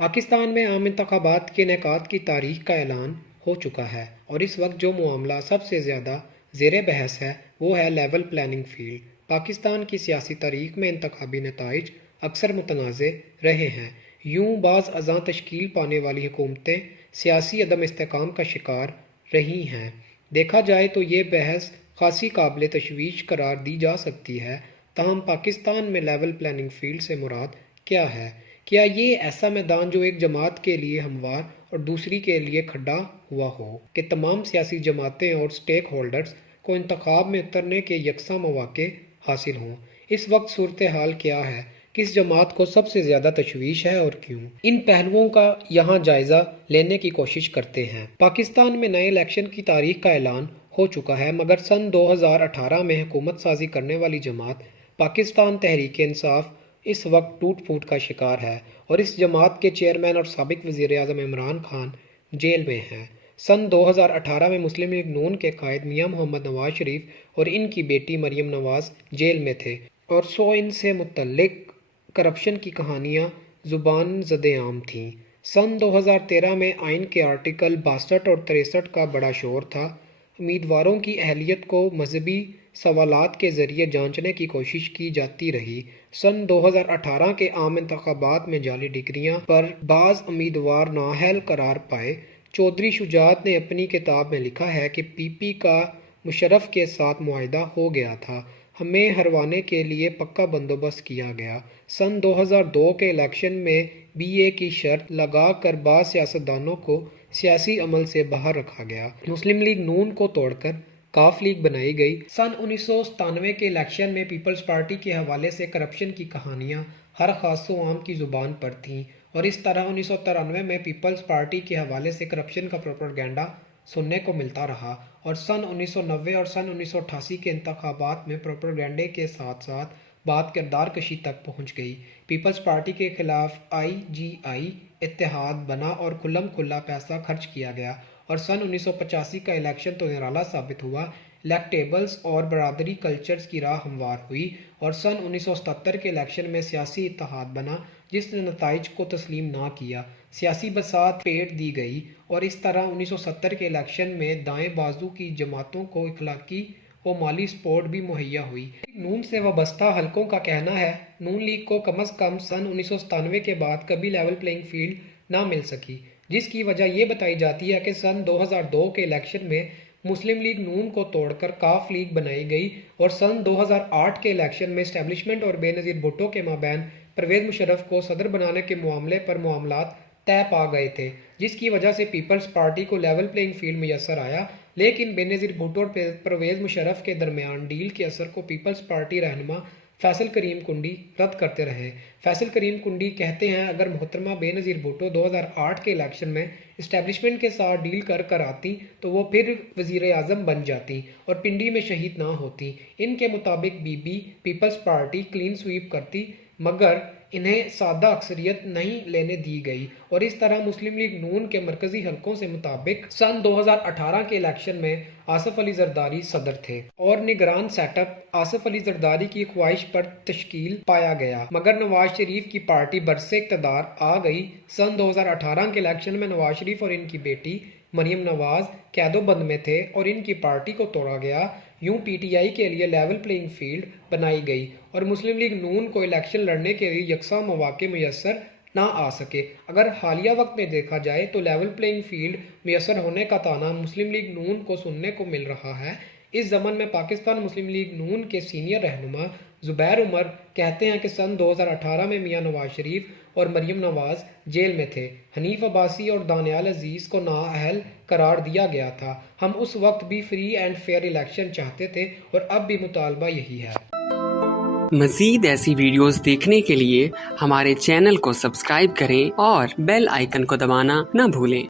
پاکستان میں عام انتخابات کے انعقاد کی تاریخ کا اعلان ہو چکا ہے اور اس وقت جو معاملہ سب سے زیادہ زیر بحث ہے وہ ہے لیول پلاننگ فیلڈ۔ پاکستان کی سیاسی تاریخ میں انتخابی نتائج اکثر متنازع رہے ہیں۔ یوں بعض ازاں تشکیل پانے والی حکومتیں سیاسی عدم استحکام کا شکار رہی ہیں۔ دیکھا جائے تو یہ بحث خاصی قابل تشویش قرار دی جا سکتی ہے۔ تاہم پاکستان میں لیول پلاننگ فیلڈ سے مراد کیا ہے؟ کیا یہ ایسا میدان جو ایک جماعت کے لیے ہموار اور دوسری کے لیے کھڑا ہوا ہو کہ تمام سیاسی جماعتیں اور سٹیک ہولڈرز کو انتخاب میں اترنے کے یکساں مواقع حاصل ہوں؟ اس وقت صورتحال کیا ہے؟ کس جماعت کو سب سے زیادہ تشویش ہے اور کیوں؟ ان پہلوؤں کا یہاں جائزہ لینے کی کوشش کرتے ہیں۔ پاکستان میں نئے الیکشن کی تاریخ کا اعلان ہو چکا ہے، مگر سن 2018 میں حکومت سازی کرنے والی جماعت پاکستان تحریک انصاف اس وقت ٹوٹ پھوٹ کا شکار ہے اور اس جماعت کے چیئرمین اور سابق وزیر اعظم عمران خان جیل میں ہیں۔ سن 2018 میں مسلم لیگ نون کے قائد میاں محمد نواز شریف اور ان کی بیٹی مریم نواز جیل میں تھے اور ان سے متعلق کرپشن کی کہانیاں زبان زد عام تھیں۔ سن 2013 میں آئین کے آرٹیکل 62 اور 63 کا بڑا شور تھا۔ امیدواروں کی اہلیت کو مذہبی سوالات کے ذریعے جانچنے کی کوشش کی جاتی رہی۔ سن 2018 کے عام انتخابات میں جعلی ڈگریاں پر بعض امیدوار نااہل قرار پائے۔ چودھری شجاعت نے اپنی کتاب میں لکھا ہے کہ پی پی کا مشرف کے ساتھ معاہدہ ہو گیا تھا، ہمیں ہروانے کے لیے پکا بندوبست کیا گیا۔ سن 2002 کے الیکشن میں بی اے کی شرط لگا کر بعض سیاستدانوں کو سیاسی عمل سے باہر رکھا گیا۔ مسلم لیگ نون کو توڑ کر کاف لیگ بنائی گئی۔ سن 1997 کے الیکشن میں پیپلز پارٹی کے حوالے سے کرپشن کی کہانیاں ہر خاص و عام کی زبان پر تھیں اور اس طرح 1993 میں پیپلز پارٹی کے حوالے سے کرپشن کا پروپیگنڈا سننے کو ملتا رہا اور سن 1990 اور سن 1988 کے انتخابات میں پروپیگنڈے کے ساتھ ساتھ بات کردار کشی تک پہنچ گئی۔ پیپلز پارٹی کے خلاف آئی جی آئی اتحاد بنا اور کھلم کھلا پیسہ خرچ کیا گیا اور سن 1985 کا الیکشن تو نرالا ثابت ہوا، الیکٹیبلز اور برادری کلچرز کی راہ ہموار ہوئی اور سن 1977 کے الیکشن میں سیاسی اتحاد بنا جس نے نتائج کو تسلیم نہ کیا، سیاسی بساط پیٹ دی گئی اور اس طرح 1970 کے الیکشن میں دائیں بازو کی جماعتوں کو اخلاقی و مالی سپورٹ بھی مہیا ہوئی۔ نون سے وابستہ حلقوں کا کہنا ہے نون لیگ کو کم از کم سن 1997 کے بعد کبھی لیول پلینگ فیلڈ نہ مل سکی، جس کی وجہ یہ بتائی جاتی ہے کہ سن 2002 کے الیکشن میں مسلم لیگ نون کو توڑ کر کاف لیگ بنائی گئی اور سن 2008 کے الیکشن میں اسٹیبلشمنٹ اور بے نظیر بھٹو کے مابین پرویز مشرف کو صدر بنانے کے معاملے پر معاملات طے پا گئے تھے، جس کی وجہ سے پیپلز پارٹی کو لیول پلینگ فیلڈ میسر آیا، لیکن بے نظیر بھٹو اور پرویز مشرف کے درمیان ڈیل کے اثر کو پیپلز پارٹی رہنما فیصل کریم کنڈی رد کرتے رہے۔ فیصل کریم کنڈی کہتے ہیں اگر محترمہ بے نظیر بھٹو 2008 کے الیکشن میں اسٹیبلشمنٹ کے ساتھ ڈیل کر آتی تو وہ پھر وزیر اعظم بن جاتی اور پنڈی میں شہید نہ ہوتی۔ ان کے مطابق بی بی پیپلز پارٹی کلین سویپ کرتی، مگر انہیں سادہ اکثریت نہیں لینے دی گئی اور اس طرح مسلم لیگ نون کے مرکزی حلقوں سے مطابق سن 2018 کے الیکشن میں آصف علی زرداری صدر تھے اور نگران سیٹ اپ آصف علی زرداری کی خواہش پر تشکیل پایا گیا، مگر نواز شریف کی پارٹی برسے اقتدار آ گئی۔ سن 2018 کے الیکشن میں نواز شریف اور ان کی بیٹی مریم نواز قید و بند میں تھے اور ان کی پارٹی کو توڑا گیا۔ یوں پی ٹی آئی کے لیے لیول پلینگ فیلڈ بنائی گئی اور مسلم لیگ نون کو الیکشن لڑنے کے لیے یکساں مواقع میسر نہ آ سکے۔ اگر حالیہ وقت میں دیکھا جائے تو لیول پلینگ فیلڈ میسر ہونے کا طعنہ مسلم لیگ نون کو سننے کو مل رہا ہے۔ اس ضمن میں پاکستان مسلم لیگ نون کے سینئر رہنما زبیر عمر کہتے ہیں کہ سن 2018 میں میاں نواز شریف اور مریم نواز جیل میں تھے، حنیف عباسی اور دانیال عزیز کو نااہل قرار دیا گیا تھا، ہم اس وقت بھی فری اینڈ فیئر الیکشن چاہتے تھے اور اب بھی مطالبہ یہی ہے۔ مزید ایسی ویڈیوز دیکھنے کے لیے ہمارے چینل کو سبسکرائب کریں اور بیل آئیکن کو دبانا نہ بھولیں۔